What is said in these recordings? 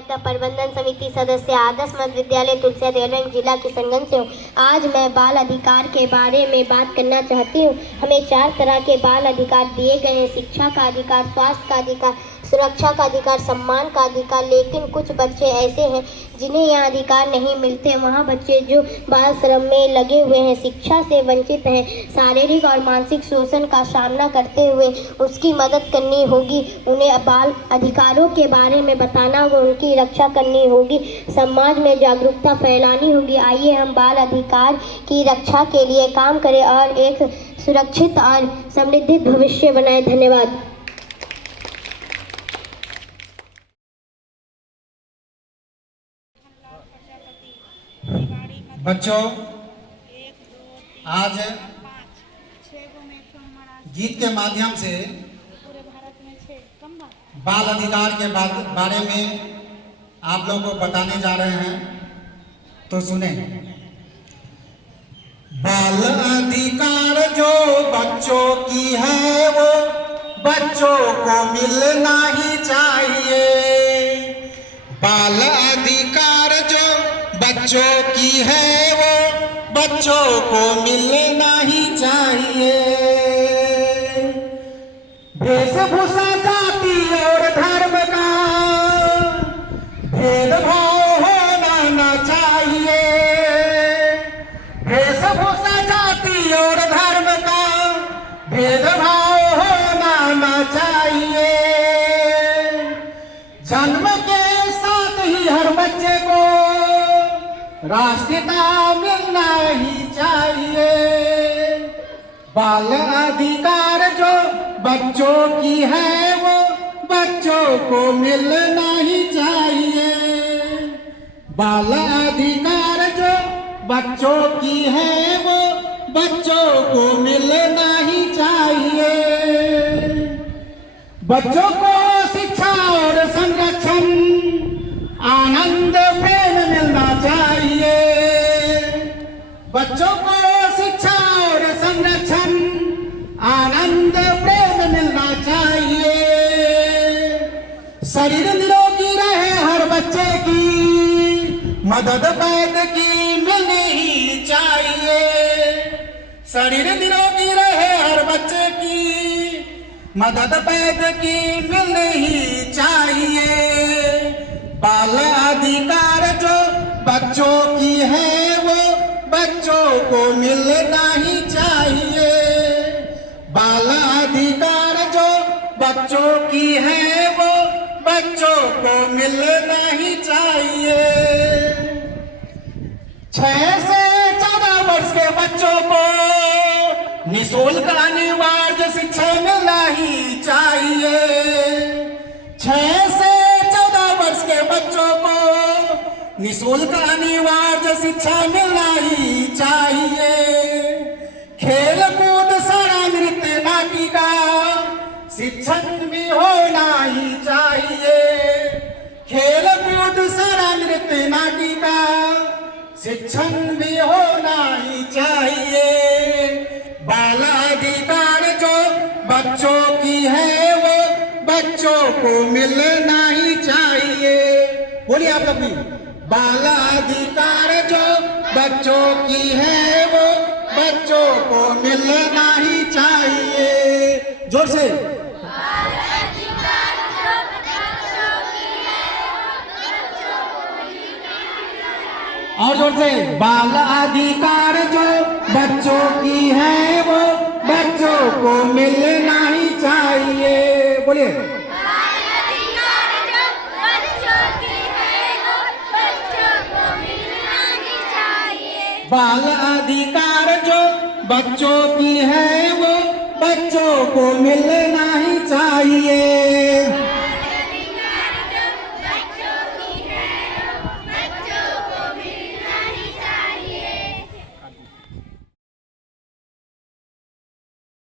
आपदा प्रबंधन समिति सदस्य आदर्श मध्य विद्यालय तुलसिया देवगंज जिला किशनगंज से हूँ। आज मैं बाल अधिकार के बारे में बात करना चाहती हूँ। हमें 4 तरह के बाल अधिकार दिए गए हैं: शिक्षा का अधिकार, स्वास्थ्य का अधिकार, सुरक्षा का अधिकार, सम्मान का अधिकार। लेकिन कुछ बच्चे ऐसे हैं जिन्हें यह अधिकार नहीं मिलते। वहाँ बच्चे जो बाल श्रम में लगे हुए हैं, शिक्षा से वंचित हैं, शारीरिक और मानसिक शोषण का सामना करते हुए उसकी मदद करनी होगी। उन्हें बाल अधिकारों के बारे में बताना होगा, उनकी रक्षा करनी होगी, समाज में जागरूकता फैलानी होगी। आइए हम बाल अधिकार की रक्षा के लिए काम करें और एक सुरक्षित और समृद्ध भविष्य बनाएं। धन्यवाद। बच्चों, आज गीत के माध्यम से बाल अधिकार के बारे में आप लोगों को बताने जा रहे हैं, तो सुने। बाल अधिकार जो बच्चों की है वो बच्चों को मिलना ही चाहिए। बाल अधिकार जो बच्चों की है वो बच्चों को मिलना ही चाहिए। वेशभूषा, जाति और धर्म का भेदभाव होना न चाहिए। वेशभूषा, जाति और धर्म का भेदभाव होना न चाहिए। जन्म के साथ ही हर बच्चे को राष्ट्रीयता मिलना ही चाहिए। बाल अधिकार जो बच्चों की है वो बच्चों को मिलना ही चाहिए। बाल अधिकार जो बच्चों की है वो बच्चों को मिलना ही चाहिए। बच्चों को शिक्षा और संरक्षण, आनंद, प्रेम मिलना चाहिए। बच्चों को शिक्षा और संरक्षण, आनंद, प्रेम मिलना चाहिए। शरीर निरोगी रहे हर बच्चे की, मदद वैद्य की मिलनी ही चाहिए। शरीर निरोगी रहे हर बच्चे की, मदद वैद्य की मिलनी ही चाहिए। बाल अधिकार जो बच्चों की है वो बच्चों को मिलना ही चाहिए। बाल अधिकार जो बच्चों की है वो बच्चों को मिलना ही चाहिए। 6 से 14 वर्ष के बच्चों को निःशुल्क अनिवार्य शिक्षा मिलना ही चाहिए। 6 से 14 वर्ष के बच्चों को निःशुल्क अनिवार्य शिक्षा मिलना ही चाहिए। खेल कूद, सारा नृत्य, नाटिका शिक्षण भी होना ही चाहिए। खेल कूद, सारा नृत्य, नाटिका शिक्षण भी होना ही चाहिए। बाल अधिकार जो बच्चों की है वो बच्चों को मिलना ही चाहिए। बोलिए आप लोग भी। बाल अधिकार जो बच्चों की है वो बच्चों को मिलना ही चाहिए। जोर से। और जोर से। बाल अधिकार जो बच्चों की है वो बच्चों को मिलना ही चाहिए। बोलिए। बाल अधिकार जो बच्चों की है वो बच्चों को मिलना ही चाहिए। बाल अधिकार जो बच्चों की है वो बच्चों को मिलना ही चाहिए।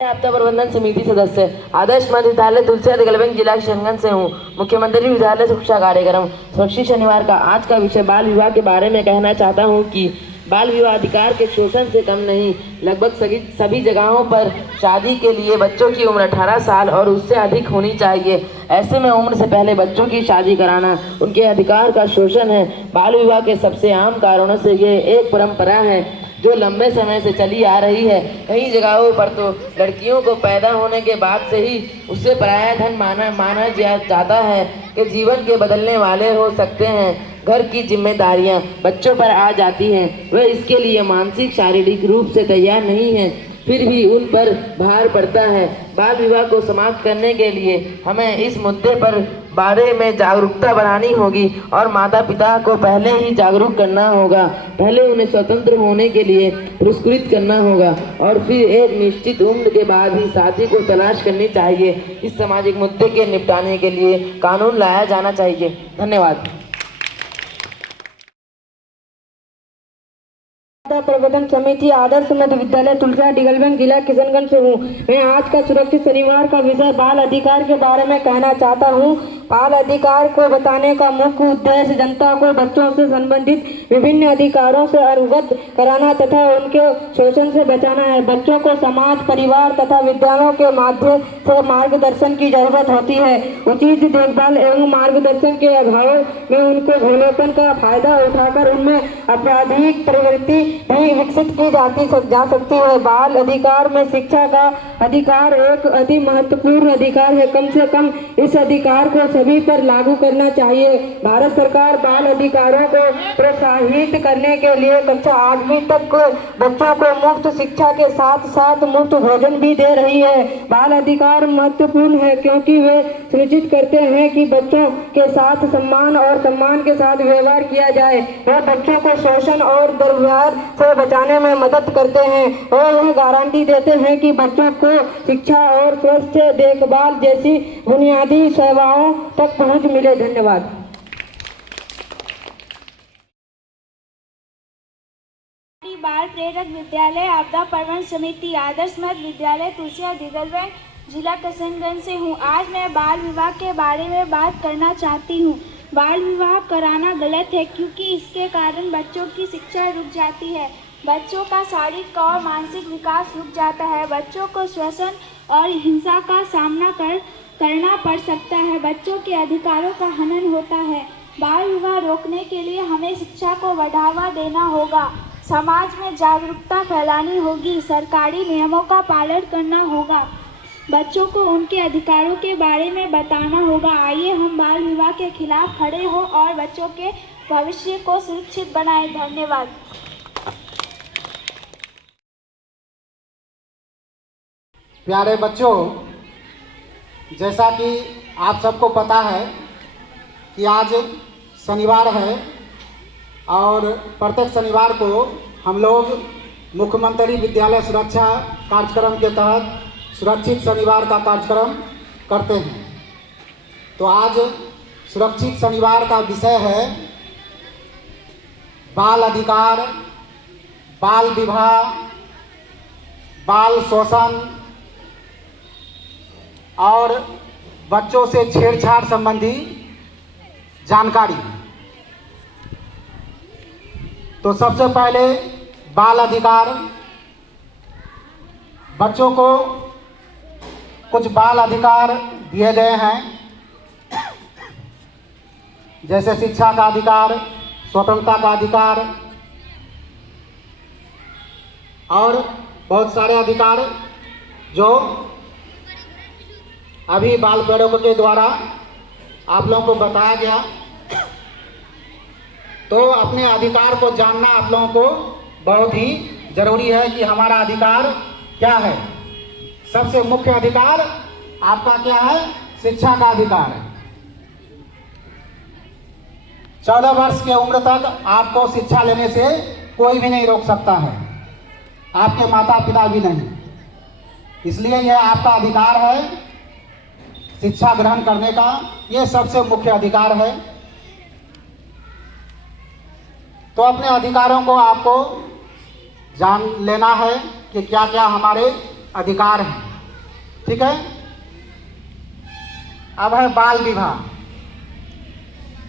आपदा प्रबंधन समिति सदस्य आदर्श मध्य विद्यालय तुलसिया देवगंज जिला किशनगंज से हूँ। मुख्यमंत्री विद्यालय शिक्षा कार्यक्रम सुरक्षित शनिवार का आज का विषय बाल विवाह के बारे में कहना चाहता हूँ कि बाल विवाह अधिकार के शोषण से कम नहीं। लगभग सभी जगहों पर शादी के लिए बच्चों की उम्र 18 साल और उससे अधिक होनी चाहिए। ऐसे में उम्र से पहले बच्चों की शादी कराना उनके अधिकार का शोषण है। बाल विवाह के सबसे आम कारणों से ये एक परंपरा है जो लंबे समय से चली आ रही है। कई जगहों पर तो लड़कियों को पैदा होने के बाद से ही उससे पराया धन माना जाता है कि जीवन के बदलने वाले हो सकते हैं। घर की जिम्मेदारियां बच्चों पर आ जाती हैं, वे इसके लिए मानसिक शारीरिक रूप से तैयार नहीं हैं, फिर भी उन पर भार पड़ता है। बाल विवाह को समाप्त करने के लिए हमें इस मुद्दे पर बारे में जागरूकता बढ़ानी होगी और माता पिता को पहले ही जागरूक करना होगा। पहले उन्हें स्वतंत्र होने के लिए पुरस्कृत करना होगा और फिर एक निश्चित उम्र के बाद ही साथी को तलाश करनी चाहिए। इस सामाजिक मुद्दे के निपटाने के लिए कानून लाया जाना चाहिए। धन्यवाद। प्रबंधन समिति आदर्श मध्य विद्यालय तुलसिया डिगलबैंक जिला किशनगंज से हूँ। मैं आज का सुरक्षित शनिवार का विषय बाल अधिकार के बारे में कहना चाहता हूँ। बाल अधिकार को बताने का मुख्य उद्देश्य जनता को बच्चों से संबंधित विभिन्न अधिकारों से अवगत कराना तथा उनके शोषण से बचाना है। बच्चों को समाज, परिवार तथा विद्यालयों के माध्यम से मार्गदर्शन की जरूरत होती है। उचित देखभाल एवं मार्गदर्शन के अभाव में उनको भोलेपन का फायदा उठाकर उनमें आपराधिक प्रवृत्ति भी विकसित की जा सकती है। बाल अधिकार में शिक्षा का अधिकार एक अति महत्वपूर्ण अधिकार है। कम से कम इस अधिकार को सभी पर लागू करना चाहिए। भारत सरकार बाल अधिकारों को प्रोत्साहित करने के लिए कक्षा 8वीं तक बच्चों को मुफ्त शिक्षा के साथ साथ मुफ्त भोजन भी दे रही है। बाल अधिकार महत्वपूर्ण है क्योंकि वे सुनिश्चित करते हैं कि बच्चों के साथ सम्मान के साथ व्यवहार किया जाए। वे बच्चों को शोषण और दुर्व्यवहार से बचाने में मदद करते हैं और यह गारंटी देते हैं कि बच्चों को शिक्षा और स्वास्थ्य देखभाल जैसी बुनियादी सेवाओं तक पहुंच मिले। धन्यवाद। बाल प्रेरक विद्यालय आपदा प्रबंधन समिति आदर्श मध्य विद्यालय तुलसिया डिगलबैंक जिला किशनगंज से हूँ। आज मैं बाल विवाह के बारे में बात करना चाहती हूँ। बाल विवाह कराना गलत है क्योंकि इसके कारण बच्चों की शिक्षा रुक जाती है, बच्चों का शारीरिक और मानसिक विकास रुक जाता है, बच्चों को शोषण और हिंसा का सामना करना पड़ सकता है, बच्चों के अधिकारों का हनन होता है। बाल विवाह रोकने के लिए हमें शिक्षा को बढ़ावा देना होगा, समाज में जागरूकता फैलानी होगी, सरकारी नियमों का पालन करना होगा, बच्चों को उनके अधिकारों के बारे में बताना होगा। आइए हम बाल विवाह के खिलाफ खड़े हो और बच्चों के भविष्य को सुरक्षित बनाएं। धन्यवाद। प्यारे बच्चों, जैसा कि आप सबको पता है कि आज शनिवार है और प्रत्येक शनिवार को हम लोग मुख्यमंत्री विद्यालय सुरक्षा कार्यक्रम के तहत सुरक्षित शनिवार का कार्यक्रम करते हैं। तो आज सुरक्षित शनिवार का विषय है बाल अधिकार, बाल विवाह, बाल शोषण और बच्चों से छेड़छाड़ संबंधी जानकारी। तो सबसे पहले बाल अधिकार। बच्चों को कुछ बाल अधिकार दिए गए हैं, जैसे शिक्षा का अधिकार, स्वतंत्रता का अधिकार और बहुत सारे अधिकार जो अभी बाल प्रेरकों के द्वारा आप लोगों को बताया गया। तो अपने अधिकार को जानना आप लोगों को बहुत ही जरूरी है कि हमारा अधिकार क्या है। सबसे मुख्य अधिकार आपका क्या है? शिक्षा का अधिकार। 14 वर्ष की उम्र तक आपको शिक्षा लेने से कोई भी नहीं रोक सकता है, आपके माता पिता भी नहीं। इसलिए यह आपका अधिकार है शिक्षा ग्रहण करने का, यह सबसे मुख्य अधिकार है। तो अपने अधिकारों को आपको जान लेना है कि क्या क्या हमारे अधिकार हैं। ठीक है। अब है बाल विवाह।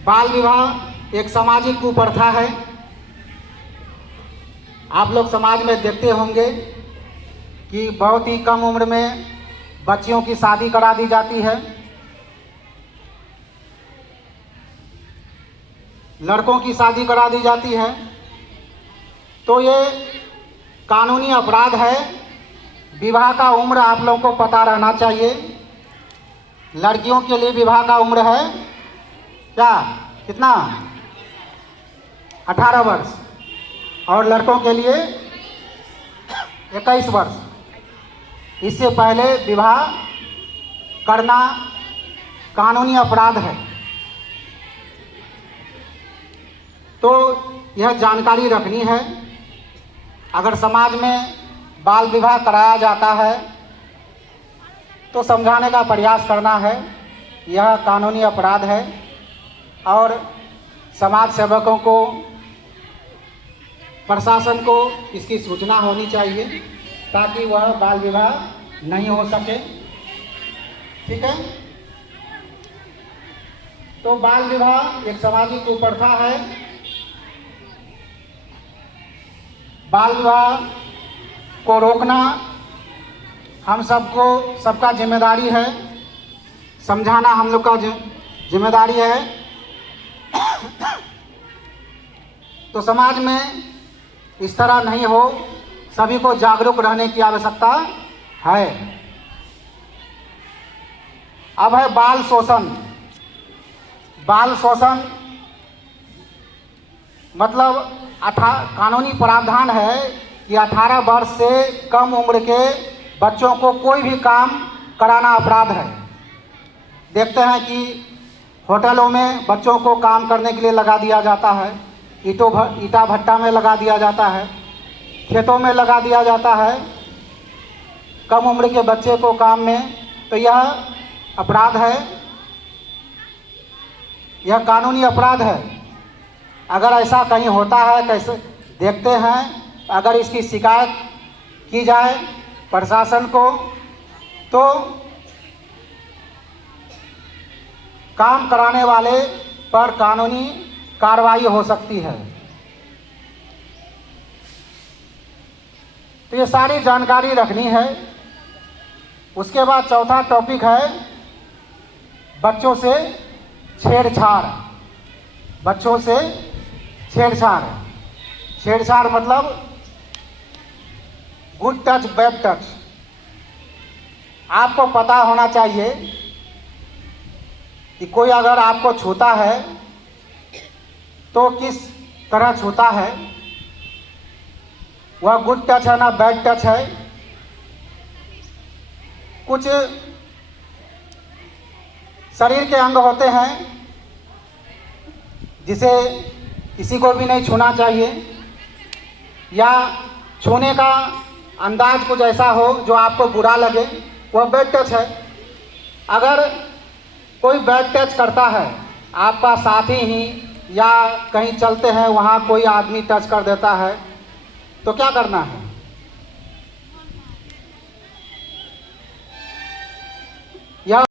बाल विवाह एक सामाजिक कुप्रथा है आप लोग समाज में देखते होंगे कि बहुत ही कम उम्र में बच्चियों की शादी करा दी जाती है, लड़कों की शादी करा दी जाती है। तो ये कानूनी अपराध है। विवाह का उम्र आप लोगों को पता रहना चाहिए। लड़कियों के लिए विवाह का उम्र है क्या, कितना, 18 वर्ष, और लड़कों के लिए 21 वर्ष। इससे पहले विवाह करना कानूनी अपराध है। तो यह जानकारी रखनी है। अगर समाज में बाल विवाह कराया जाता है तो समझाने का प्रयास करना है, यह कानूनी अपराध है। और समाज सेवकों को, प्रशासन को इसकी सूचना होनी चाहिए ताकि वह बाल विवाह नहीं हो सके। ठीक है। तो बाल विवाह एक सामाजिक कुप्रथा है। बाल विवाह को रोकना हम सबको, सबका जिम्मेदारी है। समझाना हम लोग का जिम्मेदारी है। तो समाज में इस तरह नहीं हो, सभी को जागरूक रहने की आवश्यकता है। अब है बाल शोषण। बाल शोषण मतलब कानूनी प्रावधान है कि 18 वर्ष से कम उम्र के बच्चों को कोई भी काम कराना अपराध है। देखते हैं कि होटलों में बच्चों को काम करने के लिए लगा दिया जाता है, ईटा भट्टा में लगा दिया जाता है, खेतों में लगा दिया जाता है कम उम्र के बच्चे को काम में। तो यह अपराध है, यह कानूनी अपराध है। अगर ऐसा कहीं होता है, कैसे देखते हैं, अगर इसकी शिकायत की जाए प्रशासन को तो काम कराने वाले पर कानूनी कार्रवाई हो सकती है। तो ये सारी जानकारी रखनी है। उसके बाद चौथा टॉपिक है बच्चों से छेड़छाड़। बच्चों से छेड़छाड़। छेड़छाड़ मतलब गुड टच, बैड टच। आपको पता होना चाहिए कि कोई अगर आपको छूता है तो किस तरह छूता है, वह गुड टच है ना बैड टच है। कुछ शरीर के अंग होते हैं जिसे किसी को भी नहीं छूना चाहिए, या छूने का अंदाज कुछ ऐसा हो जो आपको बुरा लगे, वह बैड टच है। अगर कोई बैड टच करता है, आपका साथी ही या कहीं चलते हैं वहाँ कोई आदमी टच कर देता है, तो क्या करना है? यह